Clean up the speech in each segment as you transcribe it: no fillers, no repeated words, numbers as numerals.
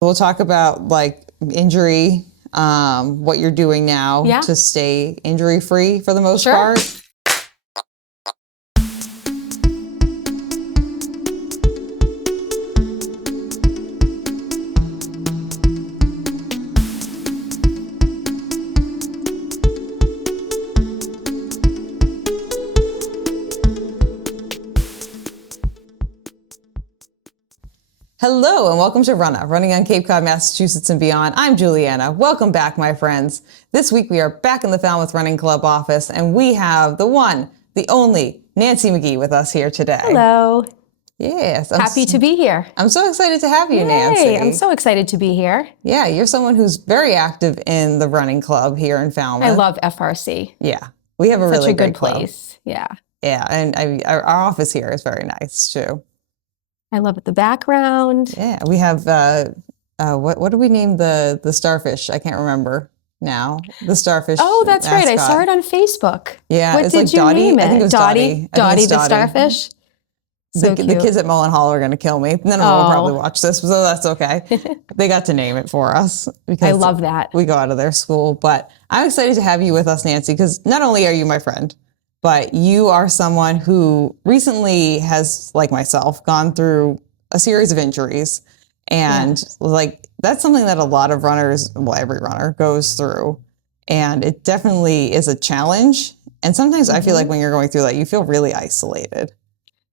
We'll talk about like injury, what you're doing now Yeah. to stay injury free for the most Sure. part. Hello and welcome to Runnah, running on Cape Cod, Massachusetts and beyond. I'm Juliana. Welcome back, my friends. This week we are back in the Falmouth Running Club office and we have the one, the only Nancy McGee with us here today. Hello. Yes. Happy to be here. I'm so excited to have you, Yay, Nancy. I'm so excited to be here. Yeah, you're someone who's very active in the running club here in Falmouth. I love FRC. Yeah, we have a really Such a great good club. place. Yeah. Yeah, and our office here is very nice too. I love it. The background. Yeah, we have what do we name the starfish? I can't remember now. The starfish. Oh, that's right. I mascot. saw it on Facebook. Yeah, What it's did like you Dottie. name it? I think it was Dottie. Dottie the starfish. So The kids at Mullen Hall are going to kill me. None of them will probably watch this, so that's okay. They got to name it for us because I love that. we go out of their school. But I'm excited to have you with us, Nancy, because not only are you my friend, but you are someone who recently has, like myself, gone through a series of injuries. And like, that's something that a lot of runners, well, every runner goes through. And it definitely is a challenge. And sometimes I feel like when you're going through that, you feel really isolated.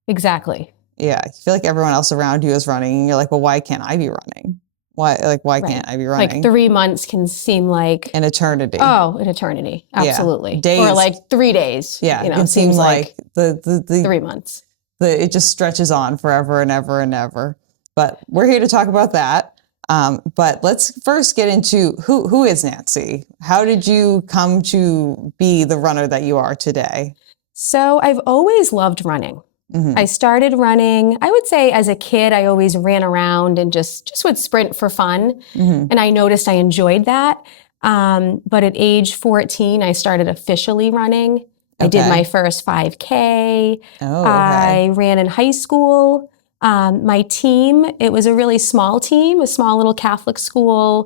Exactly. Yeah. You feel like everyone else around you is running. And you're like, well, why can't I be running? Why can't I be running? Like 3 months can seem like an eternity. Oh, an eternity. Absolutely. Yeah. Days. Or like 3 days. Yeah. You know, it seems like the 3 months. It just stretches on forever and ever and ever. But we're here to talk about that. But let's first get into who is Nancy? How did you come to be the runner that you are today? So I've always loved running. I started running, I would say as a kid, I always ran around and just would sprint for fun. And I noticed I enjoyed that. But at age 14, I started officially running. I did my first 5K. Oh, okay. I ran in high school. My team, it was a really small team, a small little Catholic school.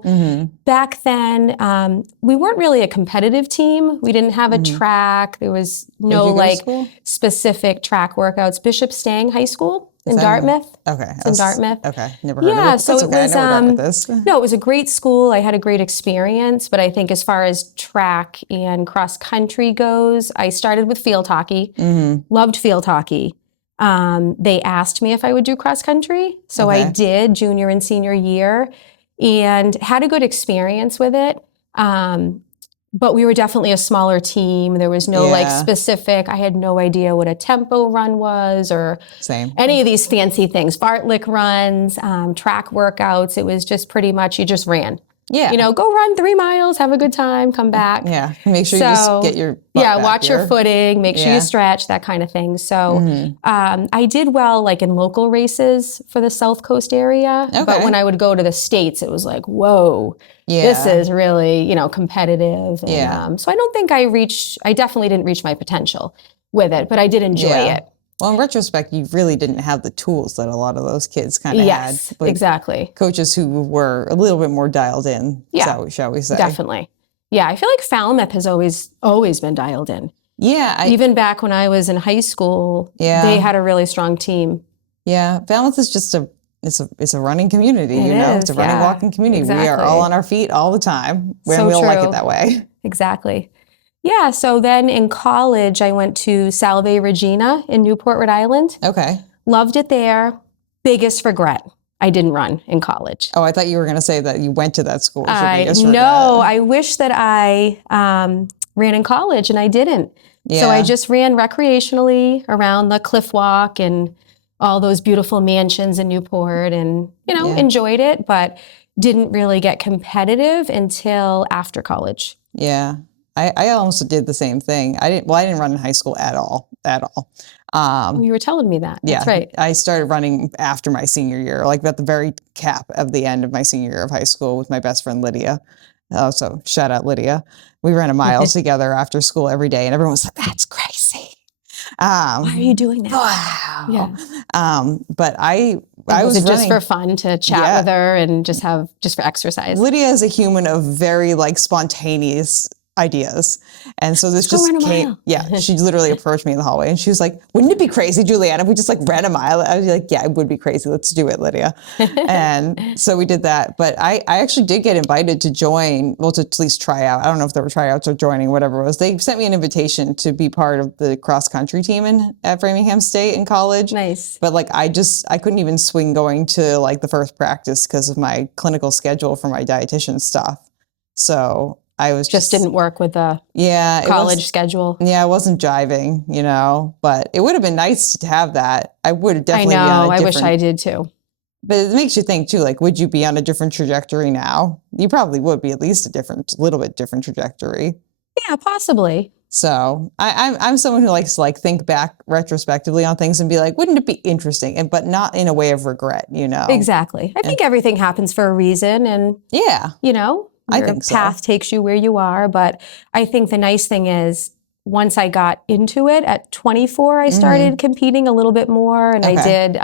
Back then, we weren't really a competitive team. We didn't have a track. There was no like specific track workouts. Bishop Stang High School in Dartmouth. Okay. It's in Dartmouth. Okay. Never heard of it. Yeah, so That's it okay. was, I never got with this. no, it was a great school. I had a great experience, but I think as far as track and cross country goes, I started with field hockey, loved field hockey. They asked me if I would do cross country. So I did junior and senior year and had a good experience with it. But we were definitely a smaller team. There was no like specific, I had no idea what a tempo run was or any of these fancy things, fartlek runs, track workouts. It was just pretty much, you just ran. Yeah. You know, go run 3 miles, have a good time, come back. Yeah. Make sure you just get your butt back watch here. your footing, make sure you stretch, that kind of thing. So I did well like in local races for the South Coast area. Okay. But when I would go to the States, it was like, whoa, this is really, you know, competitive. And, so I don't think I definitely didn't reach my potential with it, but I did enjoy it. Well, in retrospect, you really didn't have the tools that a lot of those kids kind of had. Yes, exactly. Coaches who were a little bit more dialed in, shall we say. Definitely. Yeah, I feel like Falmouth has always been dialed in. Yeah. Even back when I was in high school, they had a really strong team. Yeah, Falmouth is just it's a running community, it's a running, walking community. Exactly. We are all on our feet all the time. We So don't like true. it that way. Exactly. Yeah, so then in college, I went to Salve Regina in Newport, Rhode Island. Okay. Loved it there. Biggest regret, I didn't run in college. Oh, I thought you were going to say that you went to that school. No, I wish that I ran in college and I didn't. Yeah. So I just ran recreationally around the Cliff Walk and all those beautiful mansions in Newport and, enjoyed it, but didn't really get competitive until after college. Yeah. I almost did the same thing. I didn't run in high school at all. You were telling me that. Yeah, that's right. I started running after my senior year, like at the very cap of the end of my senior year of high school with my best friend Lydia. So shout out Lydia. We ran a mile together after school every day, and everyone was like, "That's crazy." Why are you doing that? Wow. Yeah. But I Was was it just running. for fun to chat with her and just for exercise? Lydia is a human of very like spontaneous ideas. And so this Let's go just run a came, mile. she literally approached me in the hallway and she was like, wouldn't it be crazy, Juliana, if we just like ran a mile? I was like, yeah, it would be crazy. Let's do it, Lydia. And so we did that. But I actually did get invited to join, well, to at least try out. I don't know if there were tryouts or joining, whatever it was. They sent me an invitation to be part of the cross country team at Framingham State in college. Nice. But like, I couldn't even swing going to like the first practice because of my clinical schedule for my dietitian stuff. So I was just didn't work with the college schedule. Yeah, it wasn't jiving, but it would have been nice to have that. I would have definitely been on a different, I wish I did too. But it makes you think too, like, would you be on a different trajectory now? You probably would be at least little bit different trajectory. Yeah, possibly. So I'm someone who likes to like think back retrospectively on things and be like, wouldn't it be interesting? But not in a way of regret, Exactly. I think everything happens for a reason, and I think so. Path takes you where you are. But I think the nice thing is, once I got into it at 24, I started competing a little bit more, and I did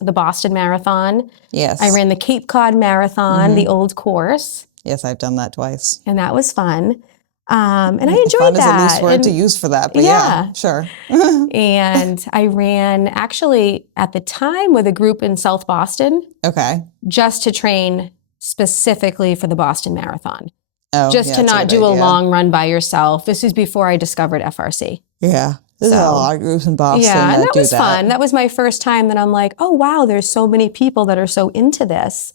the Boston Marathon. Yes. I ran the Cape Cod Marathon, the old course. Yes, I've done that twice. And that was fun. And I enjoyed that. Fun is a loose word to use for that, but yeah sure. And I ran actually at the time with a group in South Boston. Okay. Just to train specifically for the Boston Marathon. Oh, just to not do a long run by yourself. This is before I discovered FRC. Yeah. There's a lot of groups in Boston Yeah, and that was that. fun. That was my first time that I'm like, oh, wow, there's so many people that are so into this.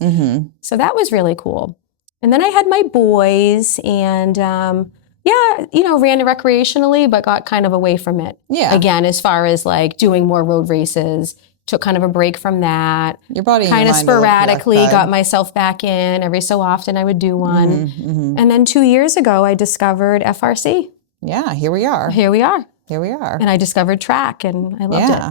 So that was really cool. And then I had my boys and, ran it recreationally, but got kind of away from it. Yeah. Again, as far as like doing more road races, took kind of a break from that. Your body and kind your of mind sporadically got myself back in. Every so often I would do one. And then 2 years ago, I discovered FRC. Yeah, here we are. Here we are. Here we are. And I discovered track and I loved it.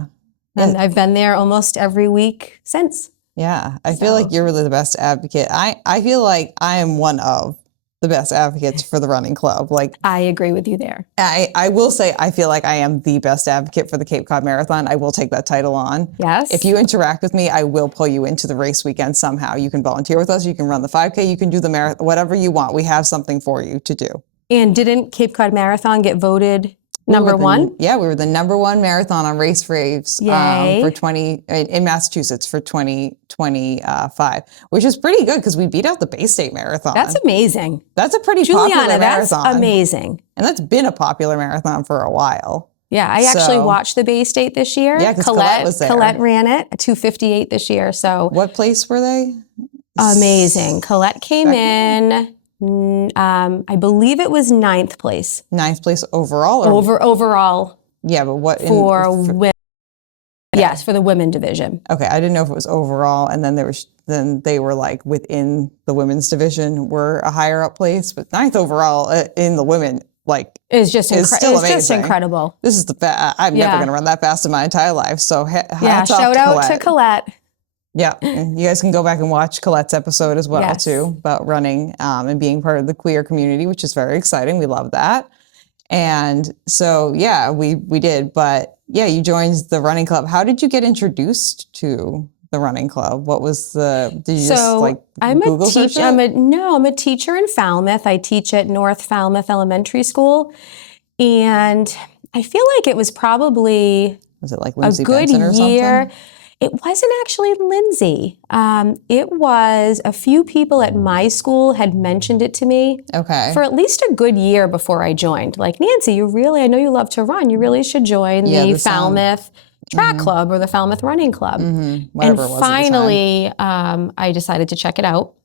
And I've been there almost every week since. Yeah, I feel like you're really the best advocate. I feel like I am one of the best advocates for the running club. Like, I agree with you there. I will say I feel like I am the best advocate for the Cape Cod Marathon. I will take that title on. Yes. If you interact with me, I will pull you into the race weekend somehow. You can volunteer with us. You can run the 5K. You can do the marathon, whatever you want. We have something for you to do. And didn't Cape Cod Marathon get voted number one? Yeah, we were the number one marathon on Race Raves in Massachusetts for 2025, which is pretty good because we beat out the Bay State Marathon. That's amazing. That's a pretty popular marathon. That's amazing. And that's been a popular marathon for a while. Yeah, I actually watched the Bay State this year. Yeah, because Colette was there. Colette ran it at 2:58 this year. So what place were they? Amazing. Colette came in. I believe it was 9th place. 9th place overall? Or? Overall. Yeah, but what? For women. Yes, for the women division. Okay, I didn't know if it was overall, and then they were like within the women's division were a higher up place, but 9th overall in the women is just incredible. This is I'm never going to run that fast in my entire life. So hats off shout to out Colette. to Colette. Yeah, you guys can go back and watch Colette's episode as well too about running and being part of the queer community, which is very exciting. We love that. And so we did, but you joined the running club. How did you get introduced to the running club? What was did you I'm Google search it? I'm a teacher in Falmouth. I teach at North Falmouth Elementary School, and I feel like it was probably Lindsay a good Benson or year. Something? It wasn't actually Lindsay. It was a few people at my school had mentioned it to me for at least a good year before I joined. Like, Nancy, I know you love to run. You really should join the Falmouth Track Club or the Falmouth Running Club. And finally, I decided to check it out.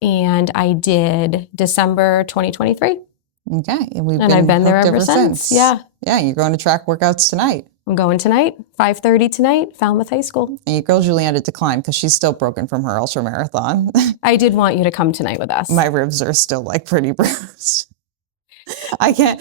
And I did December 2023. Okay. And I've been there ever since. Yeah. Yeah, you're going to track workouts tonight. I'm going tonight, 5:30 tonight, Falmouth High School. And your girl Juliana declined because she's still broken from her ultra marathon. I did want you to come tonight with us. My ribs are still pretty bruised. I can't.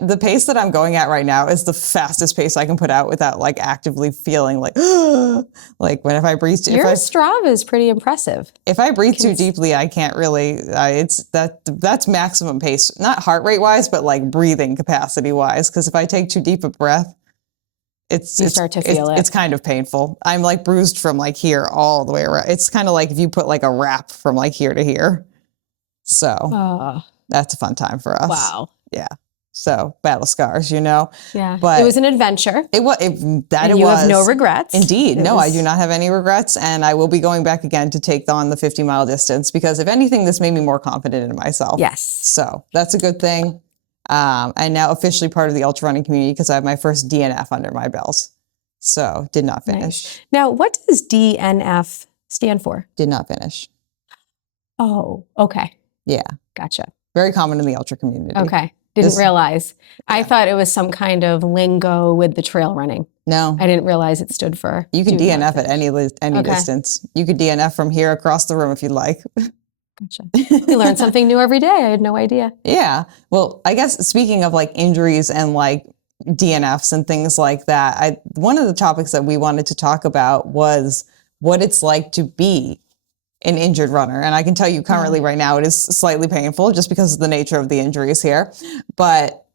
The pace that I'm going at right now is the fastest pace I can put out without actively feeling if I breathe. Your Strava is pretty impressive. If I breathe too deeply, I can't really. That's maximum pace, not heart rate wise, but breathing capacity wise. Because if I take too deep a breath, it's You start to feel it. It's kind of painful. I'm like bruised from like here all the way around. It's kind of like if you put like a wrap from like here to here. So Oh, that's a fun time for us. wow. Yeah. So battle scars, you know. Yeah. But it was an adventure. It was You have no regrets. Indeed. No, I do not have any regrets. And I will be going back again to take on the 50-mile distance because if anything, this made me more confident in myself. Yes. So that's a good thing. And now officially part of the ultra running community because I have my first DNF under my belt. So did not finish. Nice. Now, what does DNF stand for? Did not finish. Oh, okay. Yeah. Gotcha. Very common in the ultra community. Okay. Didn't realize. I thought it was some kind of lingo with the trail running. No. I didn't realize it stood for. You can DNF at any Okay. distance. You could DNF from here across the room if you'd like. Gotcha. You learn something new every day. I had no idea. Yeah. Well, I guess speaking of like injuries and like DNFs and things like that, one of the topics that we wanted to talk about was what it's like to be an injured runner. And I can tell you currently right now it is slightly painful just because of the nature of the injuries here. But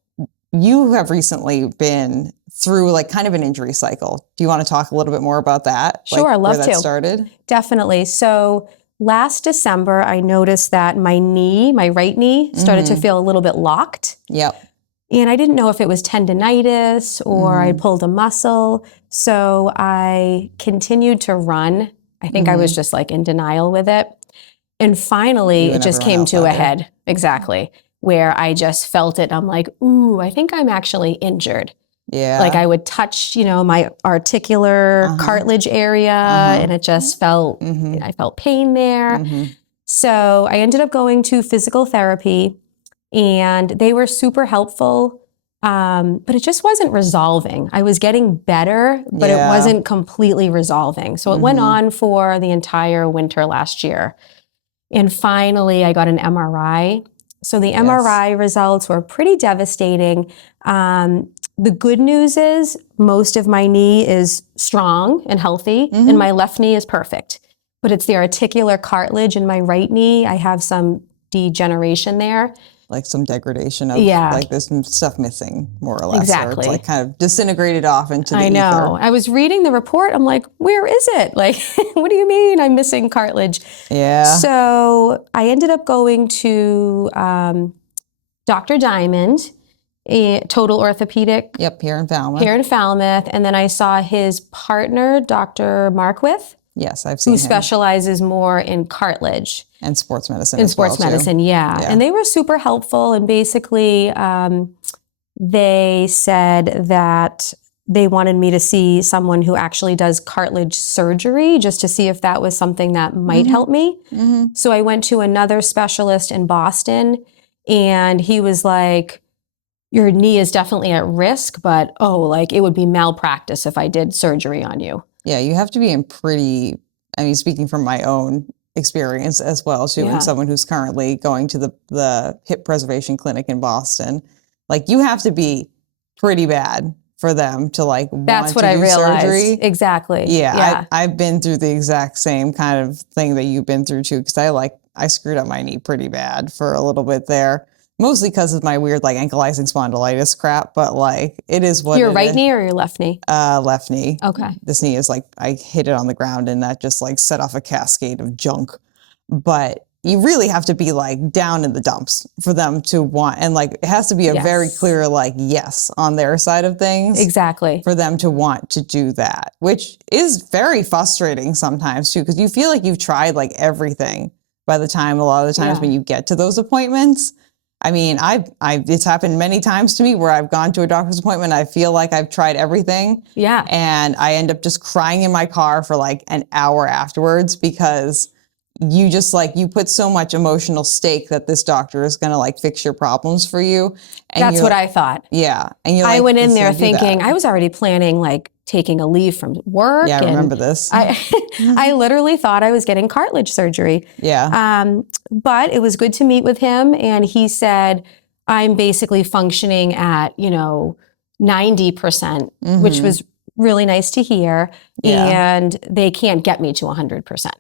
you have recently been through like kind of an injury cycle. Do you want to talk a little bit more about that? Sure, like, I'd love where to. That started? Definitely. So last December, I noticed that my knee, my right knee, started to feel a little bit locked. Yep. And I didn't know if it was tendinitis or I pulled a muscle. So I continued to run. I think I was just like in denial with it. And finally, it just came to a head. Exactly. Where I just felt it. I'm like, ooh, I think I'm actually injured. Yeah. Like I would touch, my articular cartilage area and it just felt, I felt pain there. So I ended up going to physical therapy and they were super helpful. But it just wasn't resolving. I was getting better, but it wasn't completely resolving. So it went on for the entire winter last year. And finally, I got an MRI. So the MRI results were pretty devastating. The good news is most of my knee is strong and healthy, and my left knee is perfect. But it's the articular cartilage in my right knee. I have some degeneration there. Like some degradation of like there's some stuff missing more or less. Exactly. Or it's like kind of disintegrated off into the ether. I know. I was reading the report. I'm like, where is it? Like, what do you mean I'm missing cartilage? Yeah. So I ended up going to Dr. Diamond, a total orthopedic. Yep, here in Falmouth. Here in Falmouth. And then I saw his partner, Dr. Markwith. Yes, I've seen who him. specializes more in cartilage. And sports medicine In sports medicine, yeah. And they were super helpful. And basically, they said that they wanted me to see someone who actually does cartilage surgery just to see if that was something that might help me. So I went to another specialist in Boston and he was like, your knee is definitely at risk, but it would be malpractice if I did surgery on you. Yeah, you have to be in pretty, speaking from my own experience as well, too, and someone who's currently going to the hip preservation clinic in Boston, like you have to be pretty bad for them to like That's want what to I do realized. surgery. Exactly. Yeah. I've been through the exact same kind of thing that you've been through too, because I screwed up my knee pretty bad for a little bit there. Mostly because of my weird like ankylosing spondylitis crap, but like it is what your right knee or your left knee? Left knee. Okay. This knee is like I hit it on the ground and that just like set off a cascade of junk. But you really have to be like down in the dumps for them to want, and like it has to be a very clear like yes on their side of things. Exactly. For them to want to do that, which is very frustrating sometimes too, because you feel like you've tried like everything by the time a lot of the times when you get to those appointments. It's happened many times to me where I've gone to a doctor's appointment. I feel like I've tried everything. Yeah. And I end up just crying in my car for like an hour afterwards because you just like, you put so much emotional stake that this doctor is going to like fix your problems for you. And that's what I thought. Yeah. And you're I went in there thinking, I was already planning like taking a leave from work. Yeah, I remember this. I literally thought I was getting cartilage surgery. Yeah. But it was good to meet with him. And he said, I'm basically functioning at, 90%, which was really nice to hear. Yeah. And they can't get me to 100%.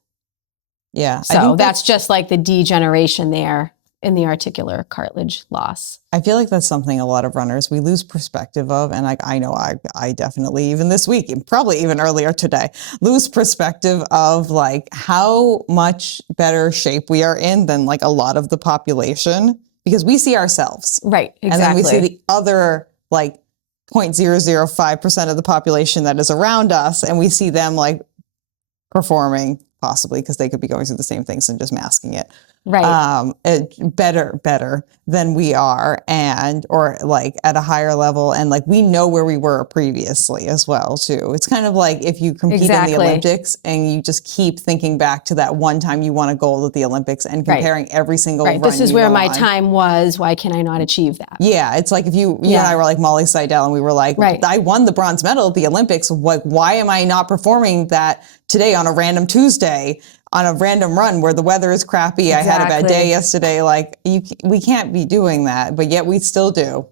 Yeah. So that's just like the degeneration there. in the articular cartilage loss. I feel like that's something a lot of runners, we lose perspective of. And like, I know I definitely, even this week, and probably even earlier today, lose perspective of like how much better shape we are in than like a lot of the population, because we see ourselves. Right, exactly. And then we see the other like 0.005% of the population that is around us, and we see them like performing, possibly because they could be going through the same things and just masking it. Right. Better than we are, and or like at a higher level, and like we know where we were previously as well too. It's kind of like if you compete in the Olympics and you just keep thinking back to that one time you won a gold at the Olympics and comparing every single run. This is where my time was. Why can I not achieve that? Yeah, it's like if you and I were like Molly Seidel, and we were like, I won the bronze medal at the Olympics. Like, why am I not performing that today on a random Tuesday? On a random run where the weather is crappy. I had a bad day yesterday. Like we can't be doing that, but yet we still do.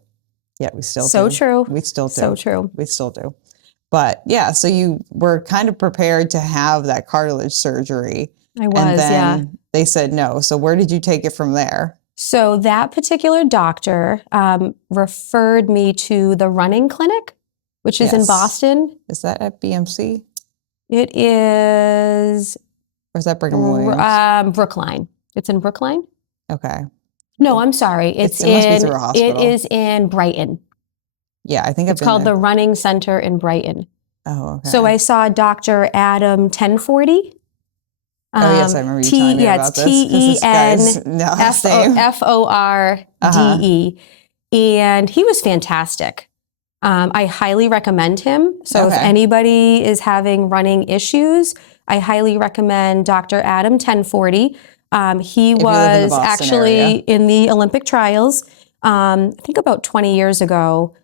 Yet we still do. So true. We still do. So true. We still do. But yeah, so you were kind of prepared to have that cartilage surgery. I was, and then they said no. So where did you take it from there? So that particular doctor referred me to the running clinic, which is in Boston. Is that at BMC? It is. Or is that Brigham Williams? Brookline. It's in Brookline. Okay. No, I'm sorry. It must be through a hospital. It is in Brighton. Yeah, I think it's called the Running Center in Brighton. Oh, okay. So I saw Dr. Adam 1040. Oh yes, I remember you telling me about this. TenForde, and he was fantastic. I highly recommend him. So if anybody is having running issues, I highly recommend Dr. Adam 1040. He was actually in the Olympic trials. I think about 20 years ago.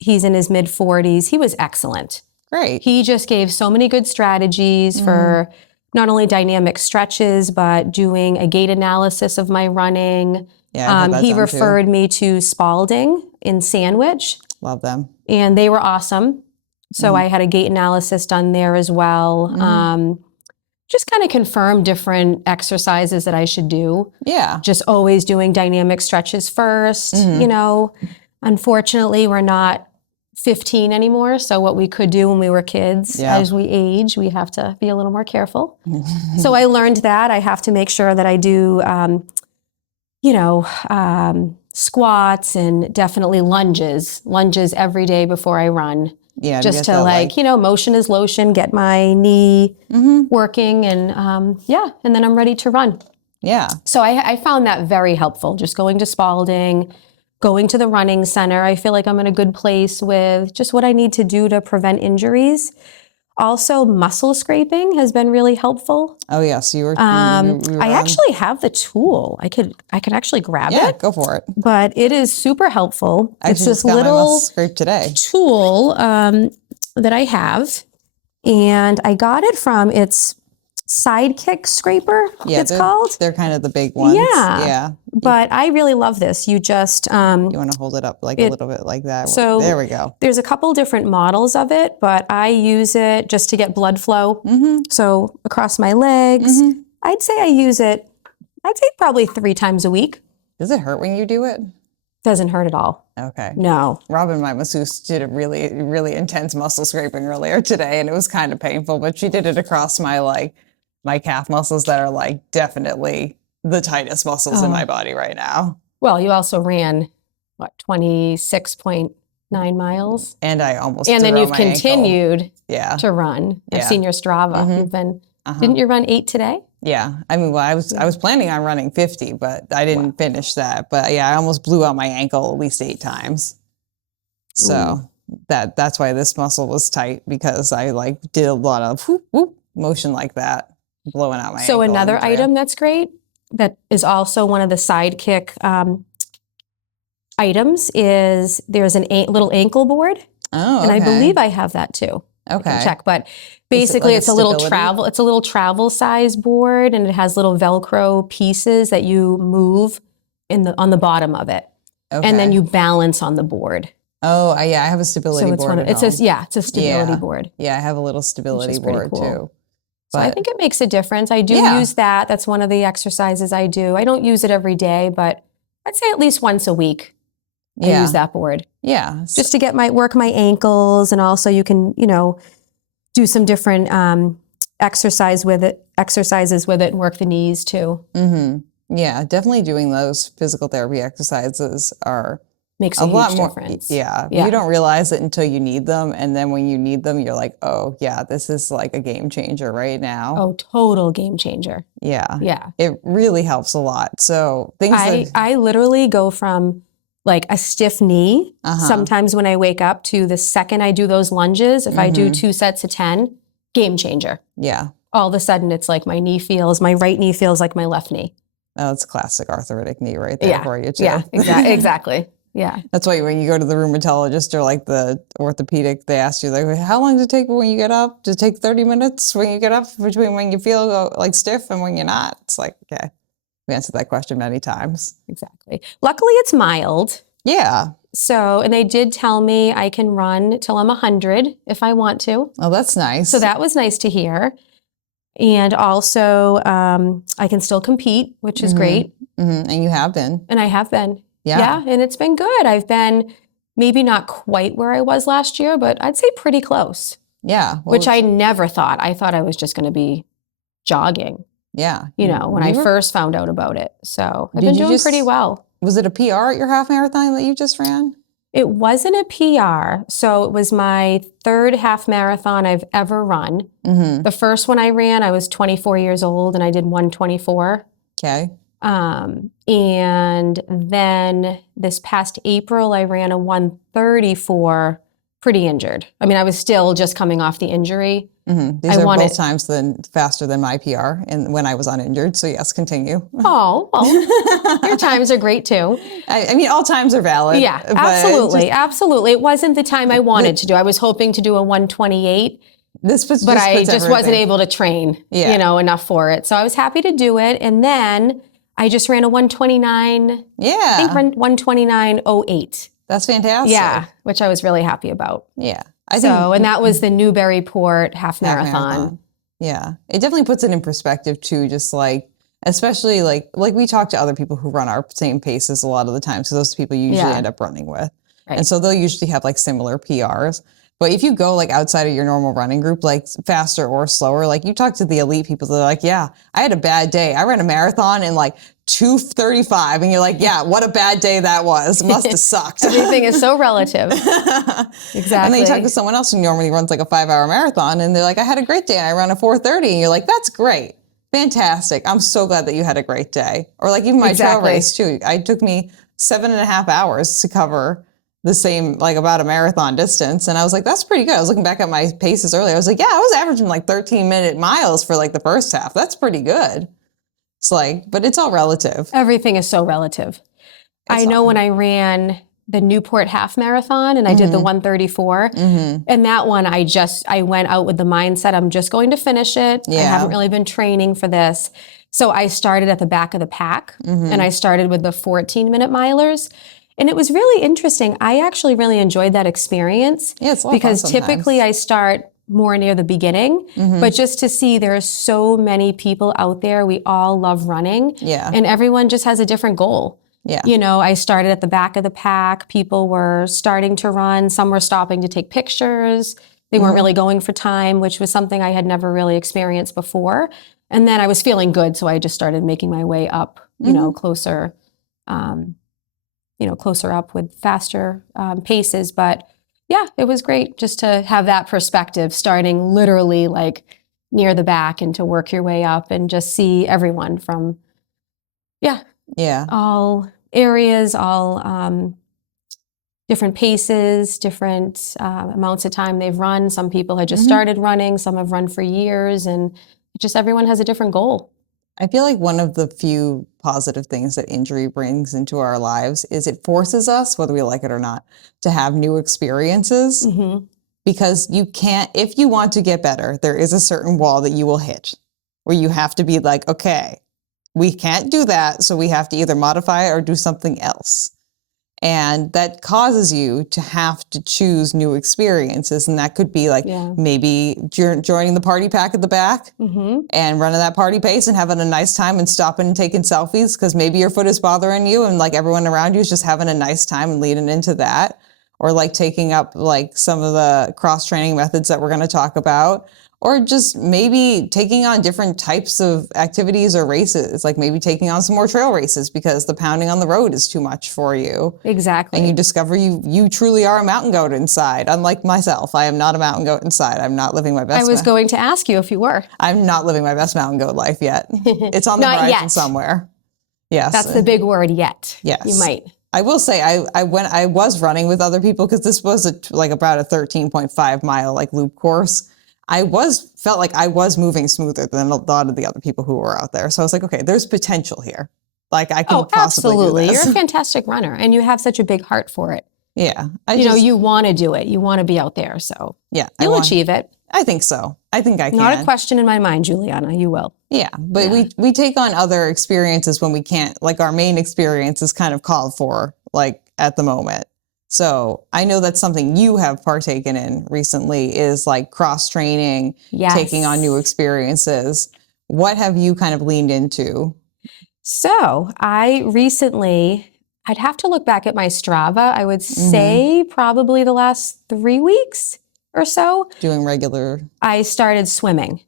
He's in his mid-40s. He was excellent. Great. He just gave so many good strategies for not only dynamic stretches, but doing a gait analysis of my running. Yeah, he referred me to Spalding in Sandwich. Love them. And they were awesome. So I had a gait analysis done there as well. Just kind of confirmed different exercises that I should do. Yeah. Just always doing dynamic stretches first. You know, unfortunately, we're not 15 anymore. So what we could do when we were kids, as we age, we have to be a little more careful. So I learned that I have to make sure that I do, squats and definitely lunges every day before I run. Yeah, just to motion is lotion, get my knee working, and and then I'm ready to run. Yeah. So I found that very helpful. Just going to Spalding, going to the running center. I feel like I'm in a good place with just what I need to do to prevent injuries. Also, muscle scraping has been really helpful. Oh yes, you were. I actually have the tool. I could actually grab it. Yeah, go for it. But it is super helpful. It's this little scrape today tool that I have, and I got it from its Sidekick scraper. Yeah, it's called. They're kind of the big ones. Yeah. But I really love this. You just you want to hold it up like a little bit like that. So there we go. There's a couple different models of it, but I use it just to get blood flow. So across my legs, I'd say I use it. I'd say probably 3 times a week. Does it hurt when you do it? Doesn't hurt at all. Okay. No. Robin, my masseuse, did a really, really intense muscle scraping earlier today, and it was kind of painful, but she did it across my calf muscles that are definitely the tightest muscles in my body right now. Well, you also ran, 26.9 miles? And I almost And then you've continued to run. I've seen your Strava. You've been, didn't you run 8 today? Yeah. I mean, I was planning on running 50, but I didn't finish that. But yeah, I almost blew out my ankle at least 8 times. So that's why this muscle was tight, because I did a lot of whoop, whoop motion like that, blowing out my ankle. So another item that's great, that is also one of the Sidekick items, is there's a little ankle board. Oh, and I believe I have that too. Okay. I can check, but basically it's a little travel size board, and it has little Velcro pieces that you move on the bottom of it. Okay. And then you balance on the board. Oh, yeah, I have a stability board. It's a stability board. Yeah, I have a little stability board too. So I think it makes a difference. I do use that. That's one of the exercises I do. I don't use it every day, but I'd say at least once a week I use that board. Yeah. Just to get work my ankles, and also you can, do some different exercises with it and work the knees too. Mm-hmm. Yeah, definitely doing those physical therapy exercises makes a lot huge more difference. Yeah. Yeah. You don't realize it until you need them, and then when you need them, you're like, oh yeah, this is like a game changer right now. Oh, total game changer. Yeah. Yeah. It really helps a lot. So I literally go from like a stiff knee sometimes when I wake up to the second I do those lunges, if I do 2 sets of 10, game changer. Yeah. All of a sudden it's like my right knee feels like my left knee. Oh, it's classic arthritic knee right there for you too. Yeah, exactly. Yeah. That's why when you go to the rheumatologist or like the orthopedic, they ask you like, how long does it take when you get up? Does it take 30 minutes when you get up between when you feel like stiff and when you're not? It's like, okay, we answered that question many times. Exactly. Luckily it's mild. Yeah. So, and they did tell me I can run till I'm 100 if I want to. Oh, that's nice. So that was nice to hear. And also, I can still compete, which is great. Mm-hmm. And you have been. And I have been. Yeah. And it's been good. I've been maybe not quite where I was last year, but I'd say pretty close. Yeah. Which I never thought. I thought I was just going to be jogging. Yeah. When I first found out about it. So I've been doing pretty well. Was it a PR at your half marathon that you just ran? It wasn't a PR. So it was my 3rd half marathon I've ever run. Mm-hmm. The first one I ran, I was 24 years old and I did 124. Okay. And then this past April, I ran a 134, pretty injured. I mean, I was still just coming off the injury. Mm-hmm. These are both times faster than my PR and when I was uninjured. So yes, continue. Oh, well, your times are great too. I mean, all times are valid. Yeah, absolutely. Absolutely. It wasn't the time I wanted to do. I was hoping to do a 128. But I just wasn't able to train, enough for it. So I was happy to do it. And then I just ran a 129. Yeah. I think 129.08. That's fantastic. Yeah, which I was really happy about. Yeah. And that was the Newburyport half marathon. Yeah. It definitely puts it in perspective too, just like, especially like we talk to other people who run our same paces a lot of the time. So those people you usually end up running with. Right. And so they'll usually have like similar PRs. But if you go like outside of your normal running group, like faster or slower, like you talk to the elite people, they're like, yeah, I had a bad day. I ran a marathon in like 2:35. And you're like, yeah, what a bad day that was. It must have sucked. Everything is so relative. Exactly. And then you talk to someone else who normally runs like a 5-hour marathon and they're like, I had a great day. I ran a 4:30. And you're like, that's great. Fantastic. I'm so glad that you had a great day. Or like even my trail race too. It took me 7.5 hours to cover the same, like about a marathon distance. And I was like, that's pretty good. I was looking back at my paces earlier. I was like, yeah, I was averaging like 13-minute miles for like the first half. That's pretty good. It's like, but it's all relative. Everything is so relative. I know when I ran the Newport half marathon and I did the 134 and that one, I went out with the mindset, I'm just going to finish it. I haven't really been training for this. So I started at the back of the pack and I started with the 14-minute milers. And it was really interesting. I actually really enjoyed that experience. Yeah, it's a lot of fun sometimes. Typically I start more near the beginning, but just to see there are so many people out there. We all love running. Yeah. And everyone just has a different goal. Yeah. I started at the back of the pack. People were starting to run. Some were stopping to take pictures. They weren't really going for time, which was something I had never really experienced before. And then I was feeling good. So I just started making my way up, closer, closer up with faster paces. But yeah, it was great just to have that perspective, starting literally like near the back and to work your way up and just see everyone from, all areas, all different paces, different amounts of time they've run. Some people had just started running, some have run for years, and just everyone has a different goal. I feel like one of the few positive things that injury brings into our lives is it forces us, whether we like it or not, to have new experiences. Because you can't, if you want to get better, there is a certain wall that you will hit where you have to be like, okay, we can't do that. So we have to either modify or do something else. And that causes you to have to choose new experiences. And that could be like maybe joining the party pack at the back and running that party pace and having a nice time and stopping and taking selfies because maybe your foot is bothering you and like everyone around you is just having a nice time and leading into that. Or like taking up like some of the cross training methods that we're going to talk about. Or just maybe taking on different types of activities or races, like maybe taking on some more trail races because the pounding on the road is too much for you. Exactly. And you discover you truly are a mountain goat inside. Unlike myself, I am not a mountain goat inside. I'm not living my best. I was going to ask you if you were. I'm not living my best mountain goat life yet. It's on the Not horizon yet. somewhere. Yes. That's the big word, yet. Yes. You might. I will say I was running with other people because this was about a 13.5 mile like loop course. I felt like I was moving smoother than a lot of the other people who were out there. So I was like, okay, there's potential here. Like I can possibly absolutely. do this. You're a fantastic runner and you have such a big heart for it. Yeah. You want to do it. You want to be out there. So yeah, you'll achieve it. I think so. I think I can. Not a question in my mind, Juliana. You will. Yeah. But we take on other experiences when we can't, like our main experience is kind of called for like at the moment. So I know that's something you have partaken in recently is like cross training, taking on new experiences. What have you kind of leaned into? So I recently, I'd have to look back at my Strava. I would say probably the last 3 weeks or so. Doing regular. I started swimming.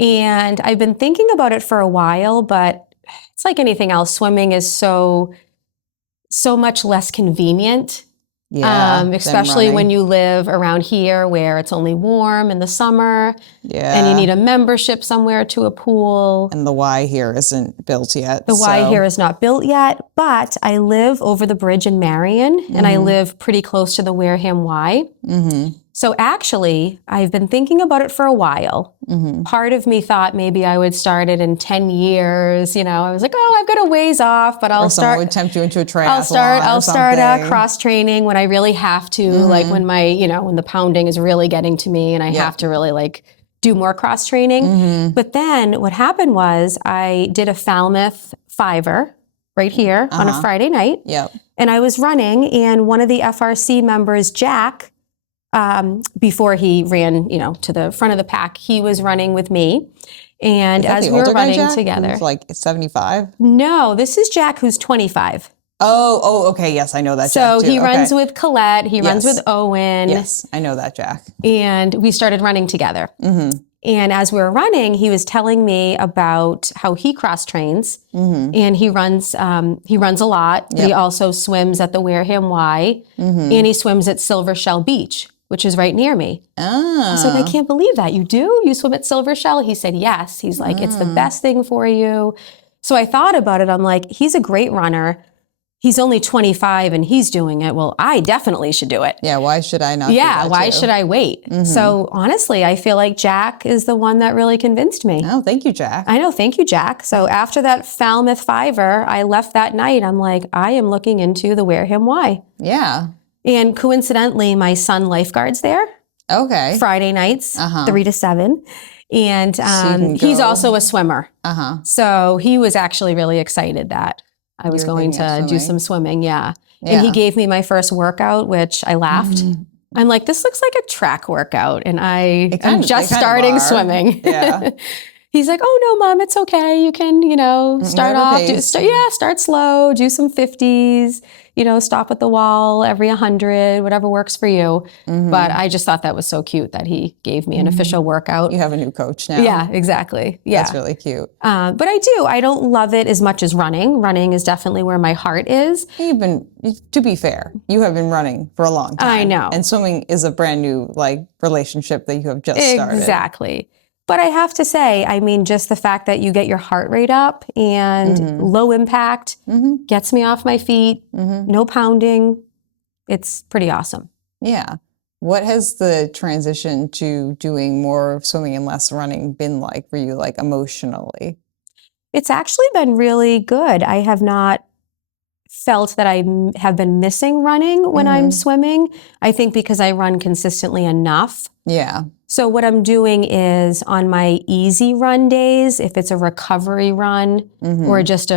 And I've been thinking about it for a while, but it's like anything else. Swimming is so much less convenient. Yeah. Especially when you live around here where it's only warm in the summer. Yeah. And you need a membership somewhere to a pool. And the Y here isn't built yet. The Y here is not built yet, but I live over the bridge in Marion and I live pretty close to the Wareham Y. So actually, I've been thinking about it for a while. Part of me thought maybe I would start it in 10 years. You know, I was like, oh, I've got a ways off, but I'll start. Someone would tempt you into a triathlon. I'll start cross training when I really have to, like when when the pounding is really getting to me and I have to really like do more cross training. But then what happened was I did a Falmouth 5er right here on a Friday night. And I was running and one of the FRC members, Jack, before he ran, to the front of the pack, he was running with me. And as we were running together. Who's like 75? No, this is Jack who's 25. Oh, okay. Yes, I know that Jack So too. he runs with Colette. He runs with Owen. Yes, I know that Jack. And we started running together. And as we were running, he was telling me about how he cross trains and he runs a lot. He also swims at the Wareham Y and he swims at Silver Shell Beach, which is right near me. I was like, I can't believe that. You do? You swim at Silver Shell? He said, yes. He's like, it's the best thing for you. So I thought about it. I'm like, he's a great runner. He's only 25 and he's doing it. Well, I definitely should do it. Yeah, why should I not do that why too? should I wait? So honestly, I feel like Jack is the one that really convinced me. Oh, thank you, Jack. I know, thank you, Jack. So after that Falmouth 5er, I left that night. I'm like, I am looking into the Wareham Y. Yeah. And coincidentally, my son lifeguards there. Okay. Friday nights, 3 to 7. And he's also a swimmer. So he was actually really excited that I was going to do some swimming. Yeah. And he gave me my first workout, which I laughed. I'm like, this looks like a track workout. And I'm just starting swimming. Yeah. He's like, oh no, Mom, it's okay. You can, start off, start slow, do some 50s, stop at the wall every 100, whatever works for you. But I just thought that was so cute that he gave me an official workout. You have a new coach now. Yeah, exactly. Yeah. That's really cute. But I don't love it as much as running. Running is definitely where my heart is. To be fair, you have been running for a long time. I know. And swimming is a brand new relationship that you have just started. Exactly. But I have to say, just the fact that you get your heart rate up and low impact gets me off my feet, no pounding. It's pretty awesome. Yeah. What has the transition to doing more swimming and less running been like for you, like emotionally? It's actually been really good. I have not felt that I have been missing running when I'm swimming. I think because I run consistently enough. Yeah. So what I'm doing is on my easy run days, if it's a recovery run or just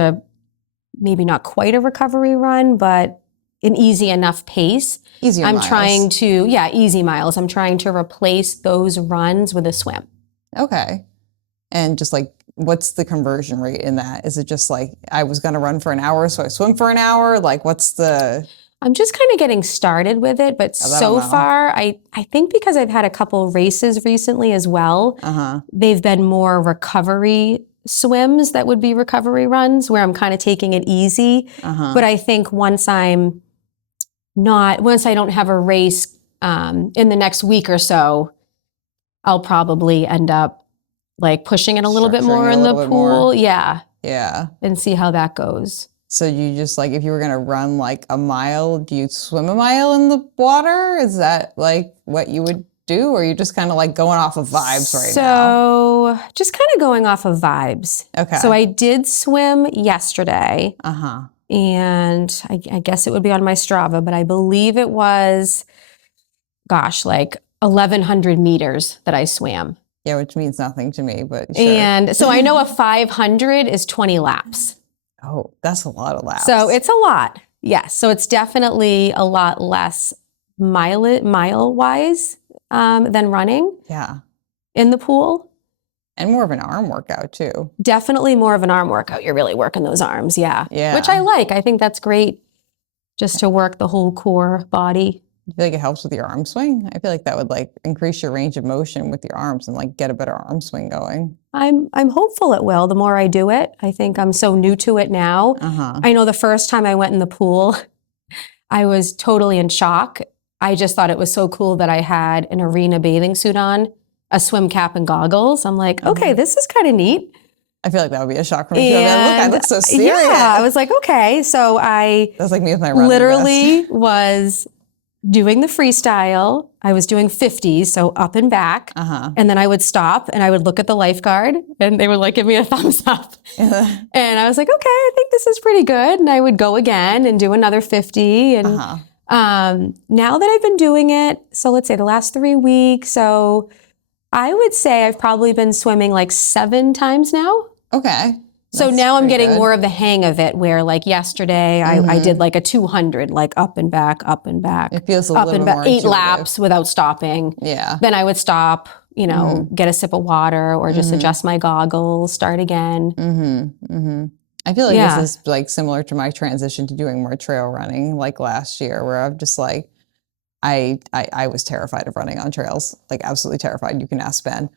maybe not quite a recovery run, but an easy enough pace. Easier I'm miles. trying to, easy miles. I'm trying to replace those runs with a swim. Okay. And just like, what's the conversion rate in that? Is it just like, I was going to run for an hour, so I swim for an hour? Like, what's the... I'm just kind of getting started with it, but so far, I think because I've had a couple races recently as well, they've been more recovery swims that would be recovery runs where I'm kind of taking it easy. But I think once I don't have a race in the next week or so, I'll probably end up like pushing it a little bit more in the pool. Yeah. And see how that goes. So you just like, if you were going to run like a mile, do you swim a mile in the water? Is that like what you would do? Or are you just kind of like going off of vibes right now? So just kind of going off of vibes. Okay. So I did swim yesterday. And I guess it would be on my Strava, but I believe it was, like 1,100 meters that I swam. Yeah, which means nothing to me, but sure. And so I know a 500 is 20 laps. Oh, that's a lot of laps. So it's a lot. Yes. So it's definitely a lot less mile-wise than running. Yeah. In the pool. And more of an arm workout too. Definitely more of an arm workout. You're really working those arms. Yeah. Which I like. I think that's great just to work the whole core body. I feel like it helps with your arm swing. I feel like that would like increase your range of motion with your arms and like get a better arm swing going. I'm hopeful it will. The more I do it, I think I'm so new to it now. I know the first time I went in the pool, I was totally in shock. I just thought it was so cool that I had an arena bathing suit on, a swim cap and goggles. I'm like, okay, this is kind of neat. I feel like that would be a shock for me too. I look so serious. Yeah, I was like, okay. So that's like me with my running literally vest. was doing the freestyle. I was doing 50s, so up and back. And then I would stop and I would look at the lifeguard and they would like give me a thumbs up. And I was like, okay, I think this is pretty good. And I would go again and do another 50. And now that I've been doing it, so let's say the last 3 weeks, so I would say I've probably been swimming like 7 times now. Okay. So now I'm getting more of the hang of it where like yesterday I did like a 200, like up and back, up and back. It feels a little more 8 laps without stopping. Yeah. Then I would stop, get a sip of water or just adjust my goggles, start again. I feel like this is like similar to my transition to doing more trail running like last year where I'm just like, I was terrified of running on trails, like absolutely terrified. You can ask Ben.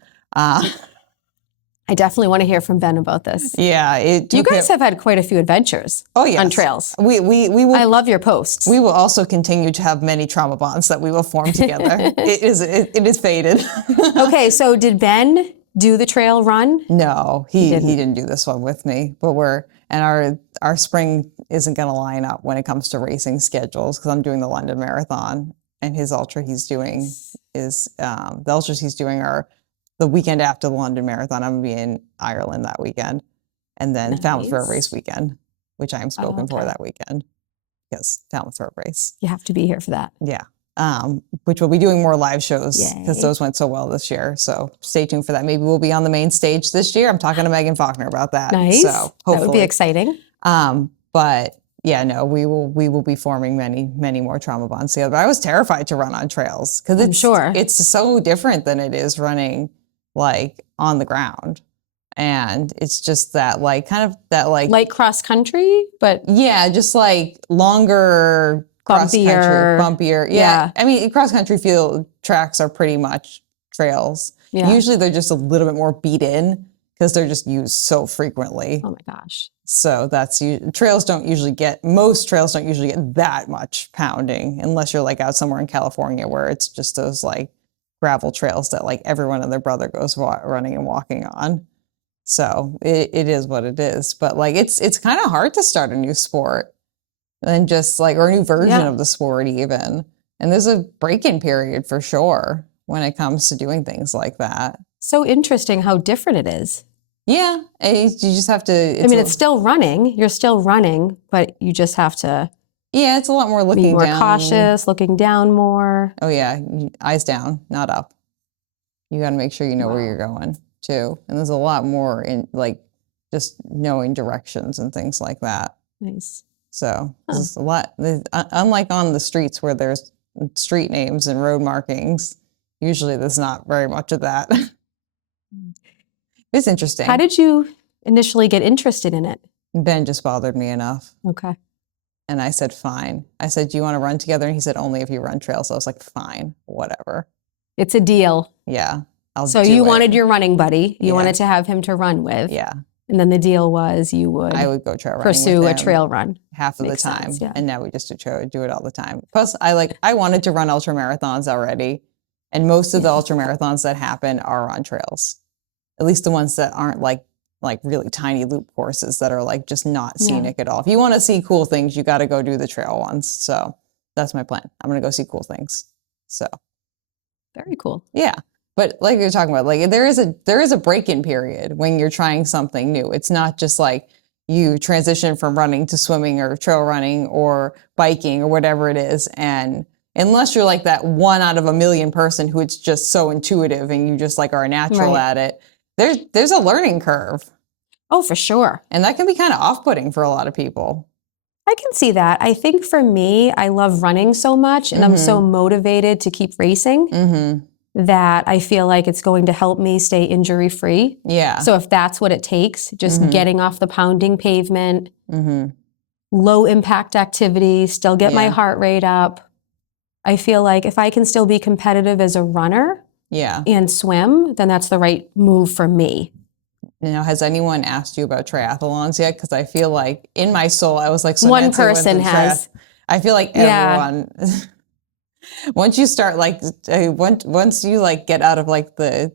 I definitely want to hear from Ben about this. Yeah. You guys have had quite a few adventures on trails. We will, I love your posts. We will also continue to have many trauma bonds that we will form together. It is fated. Okay, so did Ben do the trail run? No, he didn't do this one with me, but our spring isn't going to line up when it comes to racing schedules because I'm doing the London Marathon and his ultra he's doing is the ultras he's doing are the weekend after the London Marathon. I'm going to be in Ireland that weekend. And then Falmouth Road Race weekend, which I am spoken for that weekend because Falmouth Road Race. You have to be here for that. Yeah. Which we'll be doing more live shows because those went so well this year. So stay tuned for that. Maybe we'll be on the main stage this year. I'm talking to Megan Faulkner about that. Nice. So hopefully. That would be exciting. But yeah, no, we will be forming many more trauma bonds together. But I was terrified to run on trails because it's so different than it is running like on the ground. And it's just that like kind of that like cross country, but just like longer bumpier. Yeah. I mean, cross country field tracks are pretty much trails. Yeah. Usually they're just a little bit more beat in because they're just used so frequently. Oh my gosh. So most trails don't usually get that much pounding unless you're like out somewhere in California where it's just those like gravel trails that like everyone and their brother goes running and walking on. So it is what it is. But like it's kind of hard to start a new sport and just like, or a new version of the sport even. And there's a break-in period for sure when it comes to doing things like that. So interesting how different it is. Yeah. You just have to. It's still running. You're still running, but you just have to. Yeah, it's a lot more looking down. Be more cautious, looking down more. Oh yeah, eyes down, not up. You got to make sure you know where you're going too. And there's a lot more in like just knowing directions and things like that. Nice. So there's a lot, unlike on the streets where there's street names and road markings, usually there's not very much of that. It's interesting. How did you initially get interested in it? Ben just bothered me enough. Okay. And I said, fine. I said, do you want to run together? And he said, only if you run trails. So I was like, fine, whatever. It's a deal. Yeah. So you wanted your running buddy. You wanted to have him to run with. Yeah. And then the deal was I would go trail running pursue with a him trail run. half of the time. Sense, yeah. And now we just do it all the time. Plus, I wanted to run ultra marathons already. And most of the ultra marathons that happen are on trails. At least the ones that aren't like really tiny loop courses that are like just not scenic at all. If you want to see cool things, you got to go do the trail ones. So that's my plan. I'm going to go see cool things. So very cool. Yeah. But like you're talking about, like there is a break-in period when you're trying something new. It's not just like you transition from running to swimming or trail running or biking or whatever it is. And unless you're like that 1 out of a million person who it's just so intuitive and you just like are a natural at it, there's a learning curve. Oh, for sure. And that can be kind of off-putting for a lot of people. I can see that. I think for me, I love running so much and I'm so motivated to keep racing that I feel like it's going to help me stay injury-free. Yeah. So if that's what it takes, just getting off the pounding pavement, low impact activity, still get my heart rate up. I feel like if I can still be competitive as a runner and swim, then that's the right move for me. Now, has anyone asked you about triathlons yet? Because I feel like in my soul, I was like, so one Nancy person has. I feel like everyone, once you start like, once you like get out of like the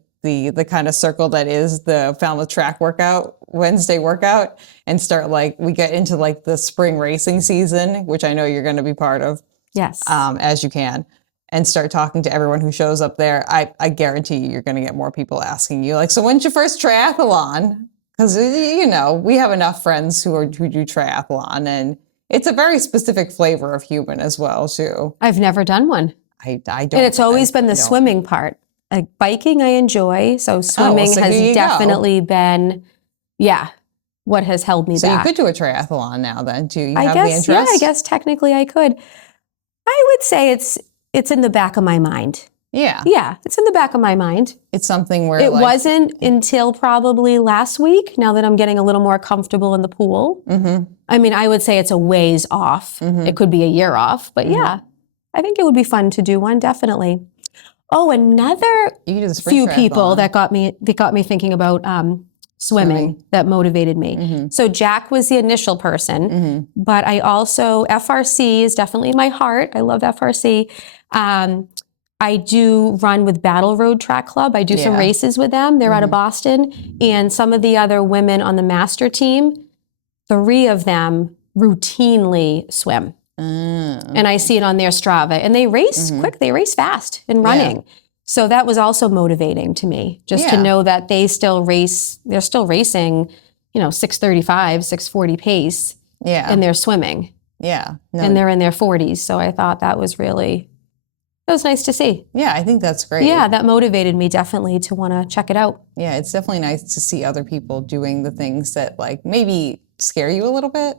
kind of circle that is the Falmouth track workout, Wednesday workout, and start like, we get into like the spring racing season, which I know you're going to be part of. Yes. As you can. And start talking to everyone who shows up there, I guarantee you're going to get more people asking you, like, so when's your first triathlon? Because, you know, we have enough friends who do triathlon, and it's a very specific flavor of human as well, too. I've never done one. I don't. And it's always been the swimming part. Like biking, I enjoy. So swimming has definitely been, what has held me back. So you could do a triathlon now then, too. You have the interest? Yeah, I guess technically I could. I would say it's in the back of my mind. Yeah. Yeah, it's in the back of my mind. It's something where it wasn't until probably last week, now that I'm getting a little more comfortable in the pool. I mean, I would say it's a ways off. It could be a year off, but yeah, I think it would be fun to do one, definitely. Oh, another few people that got me thinking about swimming that motivated me. So Jack was the initial person, but I also, FRC is definitely in my heart. I love FRC. I do run with Battle Road Track Club. I do some races with them. They're out of Boston. And some of the other women on the master team, 3 of them routinely swim. And I see it on their Strava. And they race quick. They race fast in running. Yeah. So that was also motivating to me, just to know that they still race. They're still racing, 6:35, 6:40 pace. Yeah. And they're swimming. Yeah. No. And they're in their 40s. So I thought that was nice to see. Yeah, I think that's great. Yeah, that motivated me definitely to want to check it out. Yeah, it's definitely nice to see other people doing the things that like maybe scare you a little bit,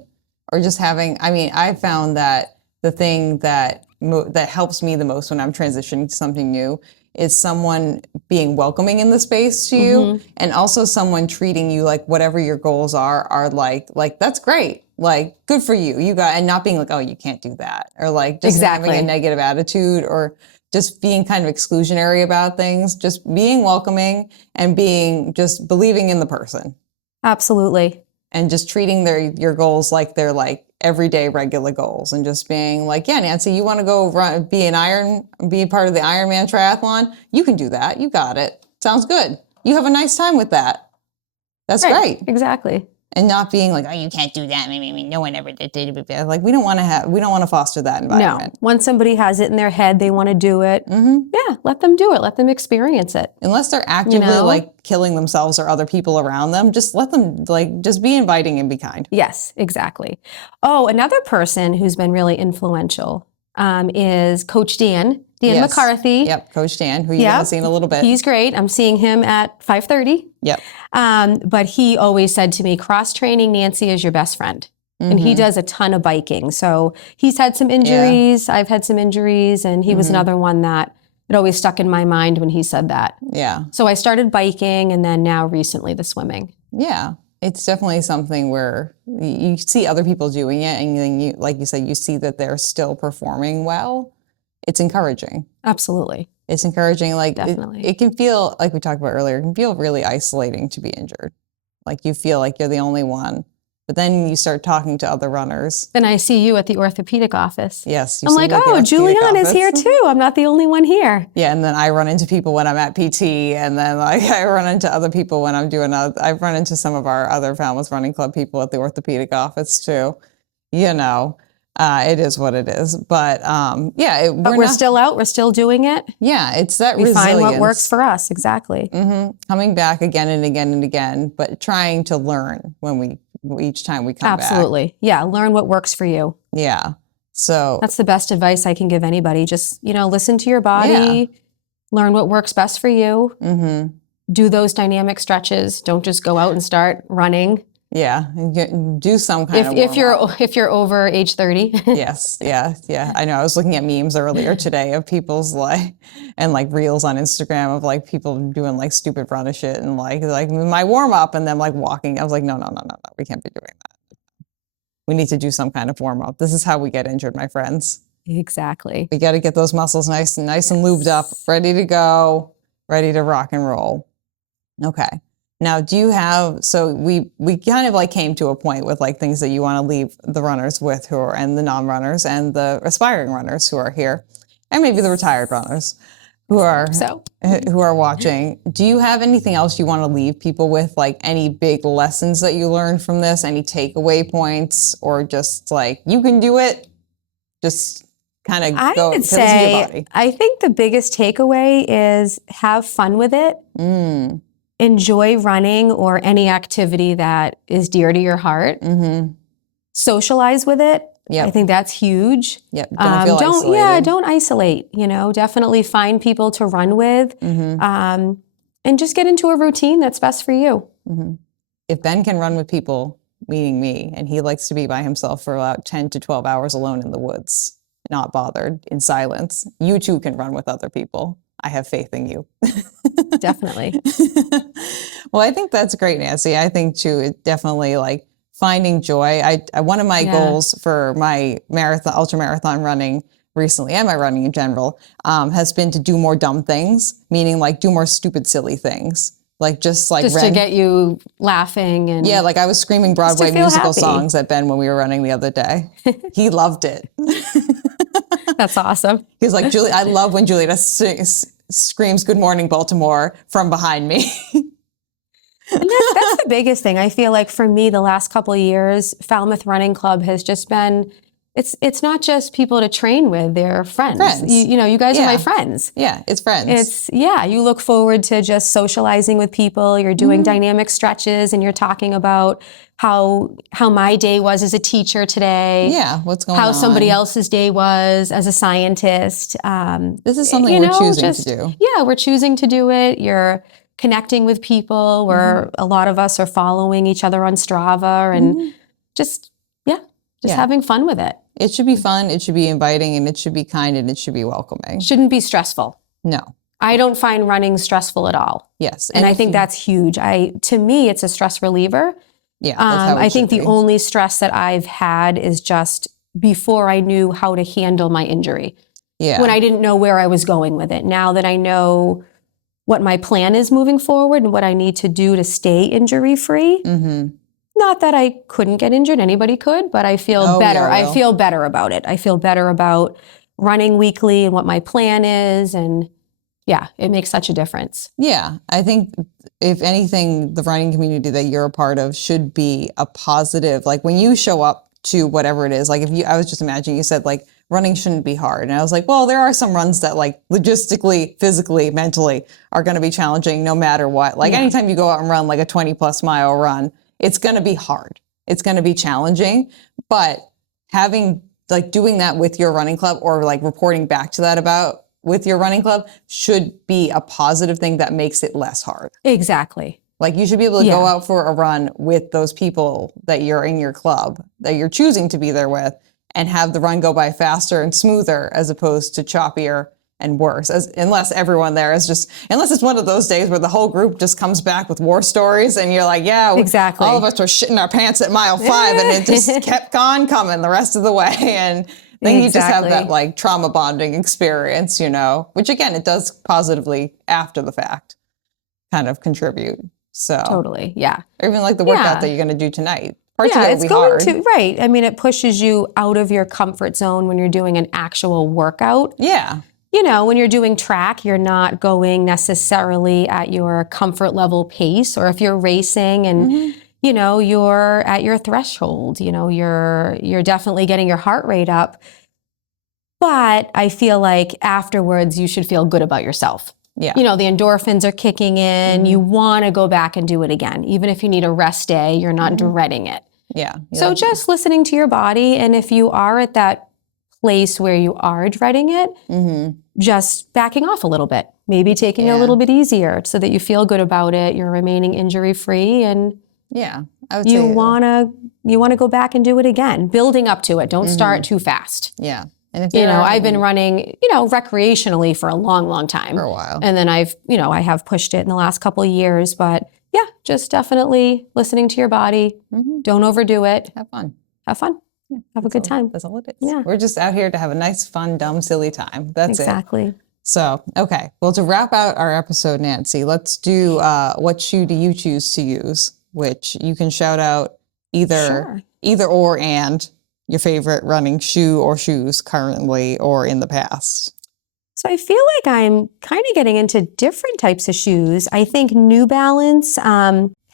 or just having, I found that the thing that helps me the most when I'm transitioning to something new is someone being welcoming in the space to you, and also someone treating you like whatever your goals are like that's great. Like, good for you. And not being like, oh, you can't do that. Or like just having a negative attitude, or just being kind of exclusionary about things, just being welcoming and just believing in the person. Absolutely. And just treating your goals like they're like everyday regular goals, and just being like, yeah, Nancy, you want to go be part of the Ironman triathlon? You can do that. You got it. Sounds good. You have a nice time with that. That's great. Exactly. And not being like, oh, you can't do that. No one ever did. Like, we don't want to foster that environment. No. Once somebody has it in their head, they want to do it. Yeah, let them do it. Let them experience it. Unless they're actively like killing themselves or other people around them, just let them just be inviting and be kind. Yes, exactly. Oh, another person who's been really influential is Coach Dan McCarthy. Yep, Coach Dan, who you haven't seen a little bit. He's great. I'm seeing him at 5:30. Yep. But he always said to me, cross-training, Nancy, is your best friend. And he does a ton of biking. So he's had some injuries. I've had some injuries. And he was another one that it always stuck in my mind when he said that. Yeah. So I started biking and then now recently the swimming. Yeah. It's definitely something where you see other people doing it and then you, like you said, you see that they're still performing well. It's encouraging. Absolutely. It's encouraging. Like Definitely. it can feel, like we talked about earlier, it can feel really isolating to be injured. Like you feel like you're the only one. But then you start talking to other runners. Then I see you at the orthopedic office. Yes. I'm like, oh, Julianne is here too. I'm not the only one here. Yeah, and then I run into people when I'm at PT, and then like I run into other people when I'm doing I've run into some of our other Falmouth Running Club people at the orthopedic office too. You know, it is what it is. But yeah, But we're still out. We're still doing it. Yeah, it's that we resilience. find what works for us. Exactly. Coming back again and again and again, but trying to learn when each time we come back. Absolutely. Yeah, learn what works for you. Yeah. So that's the best advice I can give anybody. Just, listen to your body, learn what works best for you. Do those dynamic stretches. Don't just go out and start running. Yeah, do some kind of if you're over age 30. Yes, yeah. I know. I was looking at memes earlier today of people's reels on Instagram of like people doing like stupid Runnah shit and like my warm up and them like walking. I was like, no, we can't be doing that. We need to do some kind of warm up. This is how we get injured, my friends. Exactly. We got to get those muscles nice and lubed up, ready to go, ready to rock and roll. Okay. Now, do you have, so we kind of like came to a point with like things that you want to leave the runners with and the non-runners and the aspiring runners who are here, and maybe the retired runners who are watching. Do you have anything else you want to leave people with, like any big lessons that you learned from this, any takeaway points, or just like, you can do it, just kind of go I would say, your body? I think the biggest takeaway is have fun with it. Enjoy running or any activity that is dear to your heart. Socialize with it. Yep. I think that's huge. Yep. Don't feel isolated. Yeah, don't isolate. Definitely find people to run with, and just get into a routine that's best for you. If Ben can run with people, meaning me, and he likes to be by himself for about 10 to 12 hours alone in the woods, not bothered, in silence, you too can run with other people. I have faith in you. Definitely. Well, I think that's great, Nancy. I think too, it definitely like finding joy. One of my goals for my ultra marathon running recently, and my running in general, has been to do more dumb things, meaning like do more stupid, silly things. Like just to get you laughing and like I was screaming Broadway musical songs at Ben when we were running the other day. He loved it. That's awesome. He's like, Julie, I love when Julieta screams "Good morning, Baltimore" from behind me. And that's the biggest thing. I feel like for me, the last couple of years, Falmouth Running Club has just been, it's not just people to train with, they're friends. You guys are my friends. Yeah, it's friends. You look forward to just socializing with people. You're doing dynamic stretches and you're talking about how my day was as a teacher today. Yeah, what's going on. How somebody else's day was as a scientist. This is something we're choosing to do. Yeah, we're choosing to do it. You're connecting with people where a lot of us are following each other on Strava and just having fun with it. It should be fun, it should be inviting, and it should be kind, and it should be welcoming. Shouldn't be stressful. No. I don't find running stressful at all. Yes. And I think that's huge. To me, it's a stress reliever. Yeah, that's how it I think should the be. only stress that I've had is just before I knew how to handle my injury. Yeah. When I didn't know where I was going with it. Now that I know what my plan is moving forward and what I need to do to stay injury-free. Not that I couldn't get injured, anybody could, but I feel better. I feel better about it. I feel better about running weekly and what my plan is. And yeah, it makes such a difference. Yeah, I think if anything, the running community that you're a part of should be a positive, like when you show up to whatever it is, like I was just imagining you said like running shouldn't be hard. And I was like, well, there are some runs that like logistically, physically, mentally are going to be challenging no matter what. Like anytime you go out and run like a 20+ mile run, it's going to be hard. It's going to be challenging, but doing that with your running club or like reporting back to that with your running club should be a positive thing that makes it less hard. Exactly. Like you should be able to go out for a run with those people that you're in your club, that you're choosing to be there with, and have the run go by faster and smoother as opposed to choppier and worse. Unless everyone there is unless it's one of those days where the whole group just comes back with war stories and you're like, yeah, exactly. all of us were shitting our pants at mile 5 and it just kept on coming the rest of the way. And then you just have that like trauma bonding experience, which again, it does positively after the fact kind of contribute. So totally. Yeah. Or even like the workout that you're going to do tonight. Parts of it will it's be going hard. to, right. I mean, it pushes you out of your comfort zone when you're doing an actual workout. Yeah. When you're doing track, you're not going necessarily at your comfort level pace, or if you're racing and, you're at your threshold, you're definitely getting your heart rate up. But I feel like afterwards you should feel good about yourself. Yeah. The endorphins are kicking in. You want to go back and do it again. Even if you need a rest day, you're not dreading it. Yeah. So just listening to your body. And if you are at that place where you are dreading it, just backing off a little bit, maybe taking it a little bit easier so that you feel good about it. You're remaining injury free, and I would you want to go back and do it again, building up to it. Don't start too fast. Yeah. And if I've been running, recreationally for a long, long time. For a while. And then I have pushed it in the last couple of years, but yeah, just definitely listening to your body. Don't overdo it. Have fun. Have fun. Have a good time. That's all it is. Yeah. We're just out here to have a nice, fun, dumb, silly time. That's exactly. So, okay. Well, to wrap out our episode, Nancy, let's do what shoe do you choose to use, which you can shout out either or and your favorite running shoe or shoes currently or in the past. So I feel like I'm kind of getting into different types of shoes. I think New Balance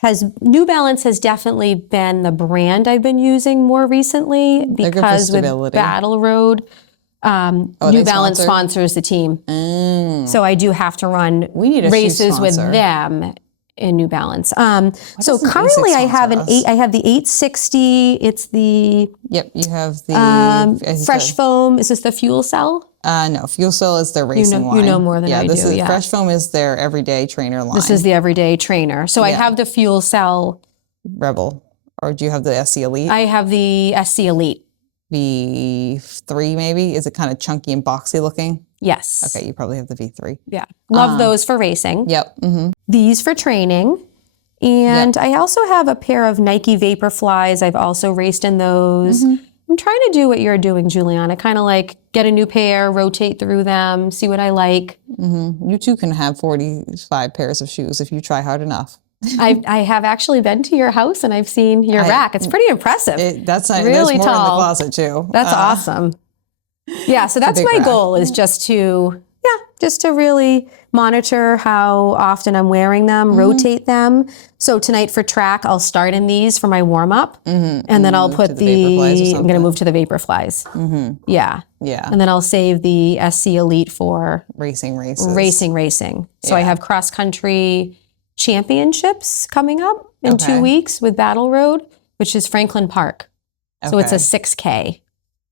has definitely been the brand I've been using more recently, because with Battle Road, New Balance sponsors the team. So I do have to run races with them in New Balance. So currently I have the 860. It's the you have the Fresh Foam. Is this the Fuel Cell? No, Fuel Cell is their racing line. You know more than I do. Fresh Foam is their everyday trainer line. This is the everyday trainer. So I have the Fuel Cell Rebel, or do you have the SC Elite? I have the SC Elite. V3 maybe? Is it kind of chunky and boxy looking? Yes. Okay, you probably have the V3. Yeah. Love those for racing. Yep. These for training. And I also have a pair of Nike Vaporflies. I've also raced in those. I'm trying to do what you're doing, Juliana. Kind of like get a new pair, rotate through them, see what I like. You too can have 45 pairs of shoes if you try hard enough. I have actually been to your house and I've seen your rack. It's pretty impressive. That's really there's more tall. in the closet too. That's awesome. Yeah, so that's my goal, is just to really monitor how often I'm wearing them, rotate them. So tonight for track, I'll start in these for my warm up, and then I'll put I'm going to move to the Vaporflies. Yeah. And then I'll save the SC Elite for racing. So I have cross country championships coming up in 2 weeks with Battle Road, which is Franklin Park. So it's a 6K.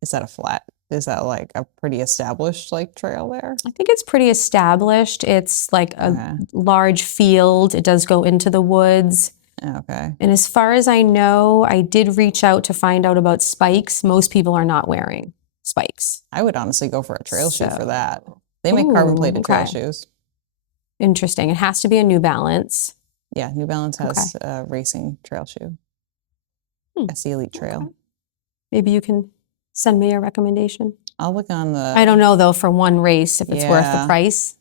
Is that a flat? Is that like a pretty established like trail there? I think it's pretty established. It's like a large field. It does go into the woods. Okay. And as far as I know, I did reach out to find out about spikes. Most people are not wearing spikes. I would honestly go for a trail shoe for that. They make carbon plated trail shoes. Interesting. It has to be a New Balance. Yeah, New Balance has a racing trail shoe. SC Elite Trail. Okay. Maybe you can send me a recommendation. I'll look on the... I don't know, though, for one race, if it's worth the price.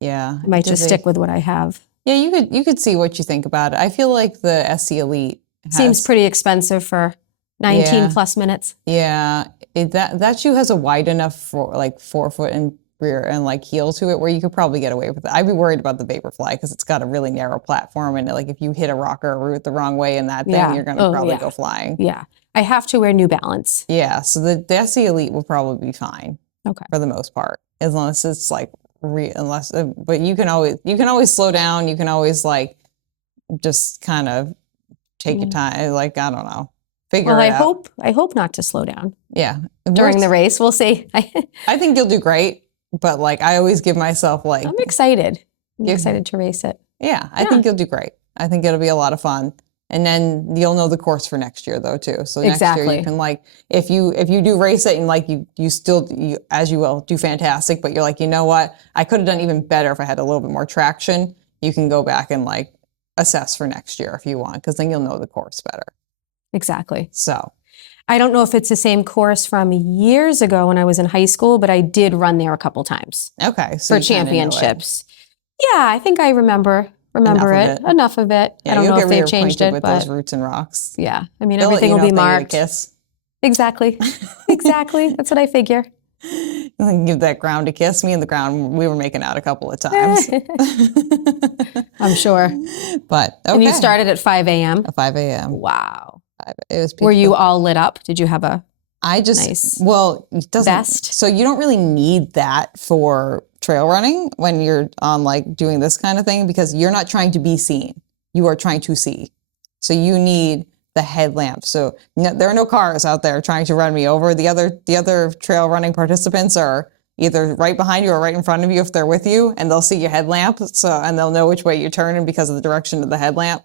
Yeah. I might just stick with what I have. Yeah, you could see what you think about it. I feel like the SC Elite seems pretty expensive for 19 plus minutes. Yeah. That shoe has a wide enough for like 4-foot and rear and like heel to it where you could probably get away with it. I'd be worried about the Vaporfly because it's got a really narrow platform, and like if you hit a rock or a root the wrong way in that thing, you're going to probably go flying. Yeah. I have to wear New Balance. Yeah. So the SC Elite will probably be fine. Okay. For the most part, as long as it's like but you can always slow down. You can always like just kind of take your time. Like, I don't know. Figure it out. I hope not to slow down. Yeah. During the race. We'll see. I think you'll do great. But like, I always give myself like... I'm excited. I'm excited to race it. Yeah, I think you'll do great. I think it'll be a lot of fun. And then you'll know the course for next year though too. So next year you can like, if you do race it and like you still, as you will, do fantastic, but you're like, you know what? I could have done even better if I had a little bit more traction. You can go back and like assess for next year if you want, because then you'll know the course better. Exactly. So I don't know if it's the same course from years ago when I was in high school, but I did run there a couple times. Okay. So for championships. Yeah, I think I remember enough of it. Yeah, I don't know if they've changed it, with but those roots and rocks. yeah, I mean, everything will be marked. Kiss. Exactly. Exactly. That's what I figure. Give that ground a kiss. Me and the ground, we were making out a couple of times. I'm sure. But okay. And you started at 5 a.m.? At 5 a.m. Wow. It was Were you all lit up? Did you have a nice it doesn't, vest? So you don't really need that for trail running when you're on like doing this kind of thing, because you're not trying to be seen. You are trying to see. So you need the headlamp. So there are no cars out there trying to run me over. The other trail running participants are either right behind you or right in front of you if they're with you, and they'll see your headlamp. And they'll know which way you're turning because of the direction of the headlamp.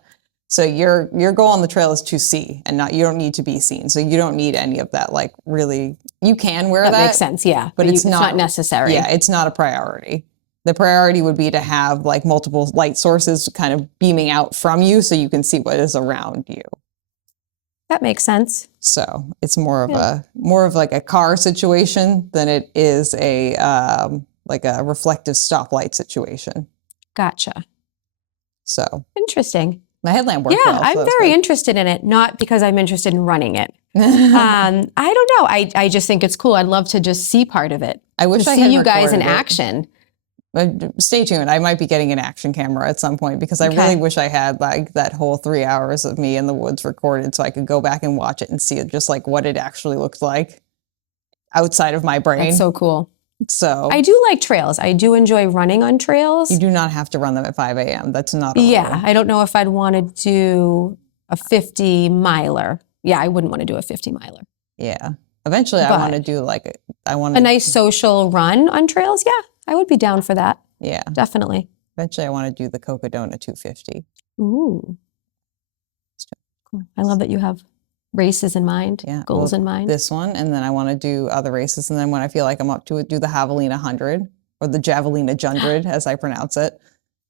So your goal on the trail is to see, and you don't need to be seen. So you don't need any of that. Like really, you can wear that. That makes sense. Yeah, but it's not necessary. Yeah, it's not a priority. The priority would be to have like multiple light sources kind of beaming out from you so you can see what is around you. That makes sense. So it's more of like a car situation than it is a like a reflective stoplight situation. Gotcha. So interesting. My headlamp worked well. Yeah, I'm very interested in it, not because I'm interested in running it. I don't know. I just think it's cool. I'd love to just see part of it. I wish I see had you guys in recorded it. action. Stay tuned. I might be getting an action camera at some point, because I really wish I had like that whole 3 hours of me in the woods recorded so I could go back and watch it and see it just like what it actually looked like outside of my brain. That's so cool. So I do like trails. I do enjoy running on trails. You do not have to run them at 5 a.m. That's not a rule. I don't know if I'd want to do a 50 miler. Yeah, I wouldn't want to do a 50 miler. Yeah. Eventually I want to do like a nice social run on trails. Yeah, I would be down for that. Yeah. Definitely. Eventually I want to do the Cocodona 250. Ooh. Cool. I love that you have races in mind, goals in mind. This one, and then I want to do other races, and then when I feel like I'm up to it, do the Javelina 100, or the Javelina Jundred, as I pronounce it,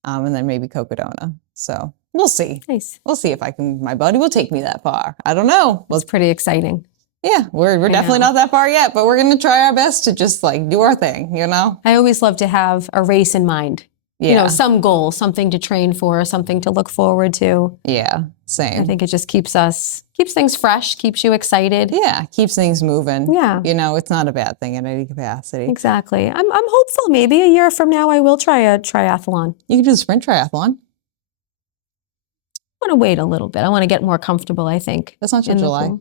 and then maybe Cocodona. So we'll see. Nice. We'll see if my body will take me that far. I don't know. Well, it's pretty exciting. Yeah, we're definitely not that far yet, but we're going to try our best to just like do our thing, you know? I always love to have a race in mind. Yeah. You know, some goal, something to train for, something to look forward to. Yeah, same. I think it just keeps things fresh, keeps you excited. Yeah, keeps things moving. Yeah. You know, it's not a bad thing in any capacity. Exactly. I'm hopeful maybe a year from now I will try a triathlon. You can do the sprint triathlon. I want to wait a little bit. I want to get more comfortable, I think. That's not till July.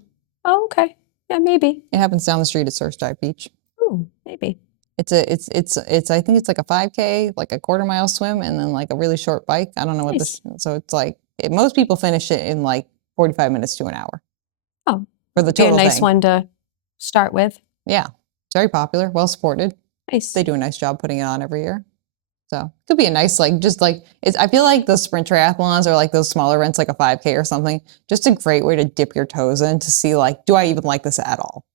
Oh, okay. Yeah, maybe. It happens down the street at Surfside Beach. Ooh, maybe. It's I think it's like a 5K, like a quarter-mile swim, and then like a really short bike. I don't know what so it's like, most people finish it in like 45 minutes to an hour. Oh. For the total thing. A nice thing. one to start with. Yeah. It's very popular, well supported. Nice. They do a nice job putting it on every year. So it could be a nice, like, just like, I feel like those sprint triathlons or like those smaller events, like a 5K or something, just a great way to dip your toes in to see like, do I even like this at all?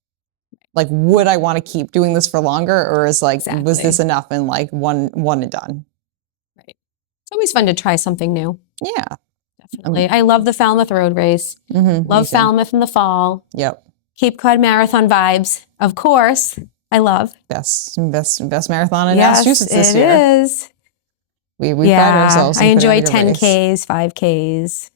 Like, would I want to keep doing this for longer, or is like, was this enough and like one and done? Right. It's always fun to try something new. Yeah. Definitely. I love the Falmouth Road Race. Love Falmouth in the fall. Yep. Cape Cod Marathon vibes, of course. I love. Best marathon in Massachusetts this year. It is. We pride ourselves. I enjoyed 10Ks, 5Ks.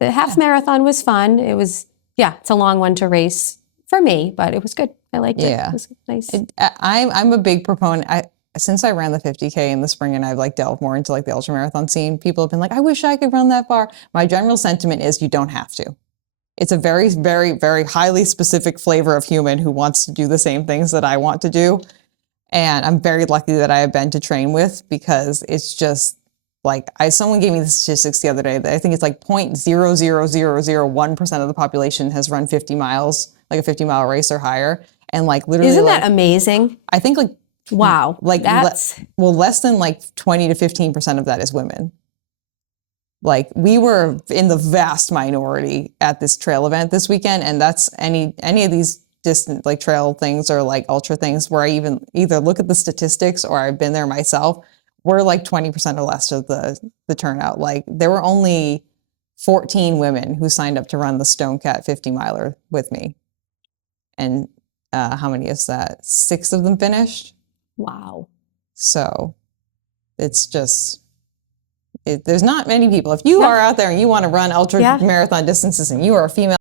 The half marathon was fun. It was, it's a long one to race for me, but it was good. I liked it. It was nice. I'm a big proponent. Since I ran the 50K in the spring and I've like delved more into like the ultramarathon scene, people have been like, I wish I could run that far. My general sentiment is you don't have to. It's a very, very, very highly specific flavor of human who wants to do the same things that I want to do. And I'm very lucky that I have Ben to train with, because it's just like, someone gave me the statistics the other day that I think it's like 0.00001% of the population has run 50 miles, like a 50-mile race or higher. And like literally, isn't that amazing? I think like, wow, like less than like 20 to 15% of that is women. Like, we were in the vast minority at this trail event this weekend, and that's any of these distant like trail things or like ultra things where I even either look at the statistics or I've been there myself, we're like 20% or less of the turnout. Like, there were only 14 women who signed up to run the Stonecat 50 miler with me. And how many is that? 6 of them finished. Wow. So it's just, there's not many people. If you are out there and you want to run ultra marathon distances and you are a female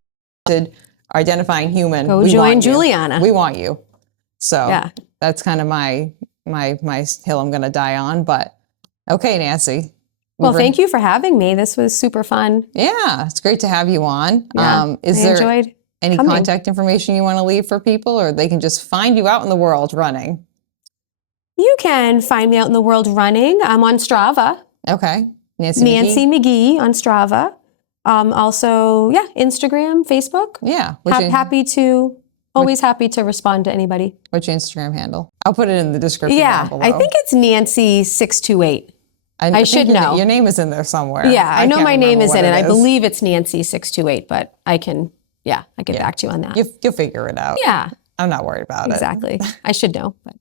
identifying human, go we join want you. Juliana. We want you. So that's kind of my hill I'm going to die on. But okay, Nancy. Well, thank you for having me. This was super fun. Yeah, it's great to have you on. Yeah, is I there enjoyed any coming. contact information you want to leave for people, or they can just find you out in the world running? You can find me out in the world running. I'm on Strava. Okay. Nancy McGee on Strava. Also, Instagram, Facebook. Yeah. Always happy to respond to anybody. What's your Instagram handle? I'll put it in the description down below. I think it's Nancy628. I should know. Your name is in there somewhere. Yeah, I know my name is in it. I believe it's Nancy628, but I can get back to you on that. You'll figure it out. Yeah. I'm not worried about it. Exactly. I should know. But.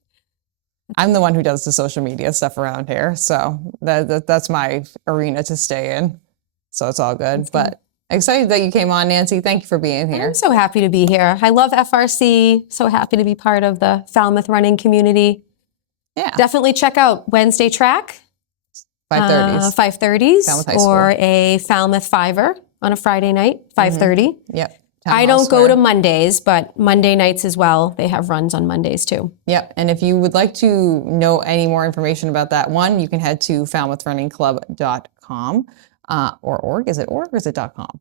I'm the one who does the social media stuff around here. So that's my arena to stay in. So it's all good. But excited that you came on, Nancy. Thank you for being here. I'm so happy to be here. I love FRC. So happy to be part of the Falmouth running community. Yeah. Definitely check out Wednesday Track. 5:30s. 5:30s. Falmouth High School. Or a Falmouth 5er on a Friday night, 5:30. Yep. I don't go to Mondays, but Monday nights as well. They have runs on Mondays too. Yep. And if you would like to know any more information about that one, you can head to falmouthrunningclub.com or org. Is it org or is it .com? I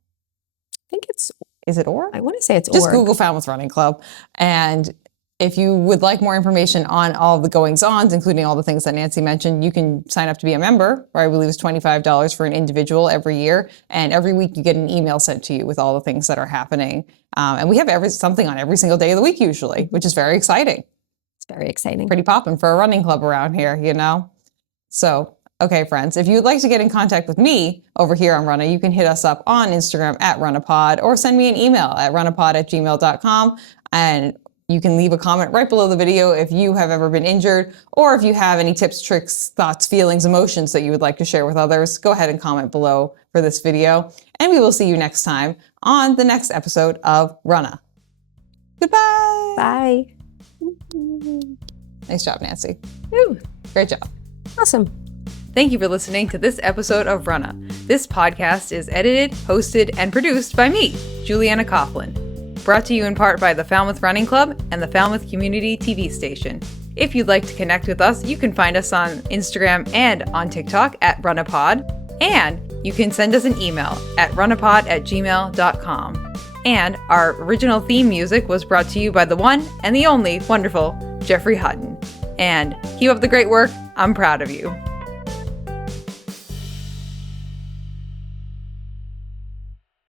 think it's... Is it org? I want to say it's Just org. Google Falmouth Running Club. And if you would like more information on all the goings-ons, including all the things that Nancy mentioned, you can sign up to be a member, or I believe it's $25 for an individual every year. And every week you get an email sent to you with all the things that are happening. And we have something on every single day of the week usually, which is very exciting. It's very exciting. Pretty popping for a running club around here, you know? So, okay, friends, if you'd like to get in contact with me over here on Runnah, you can hit us up on Instagram at RunnahPod or send me an email at runnahpod@gmail.com. And you can leave a comment right below the video if you have ever been injured, or if you have any tips, tricks, thoughts, feelings, emotions that you would like to share with others. Go ahead and comment below for this video. And we will see you next time on the next episode of Runnah. Goodbye. Bye. Nice job, Nancy. Ooh. Great job. Awesome. Thank you for listening to this episode of Runnah. This podcast is edited, hosted, and produced by me, Juliana Coughlin. Brought to you in part by the Falmouth Running Club and the Falmouth Community TV station. If you'd like to connect with us, you can find us on Instagram and on TikTok at RunnahPod, and you can send us an email at runnahpod@gmail.com. And our original theme music was brought to you by the one and the only wonderful Jeffrey Hutton. And keep up the great work. I'm proud of you.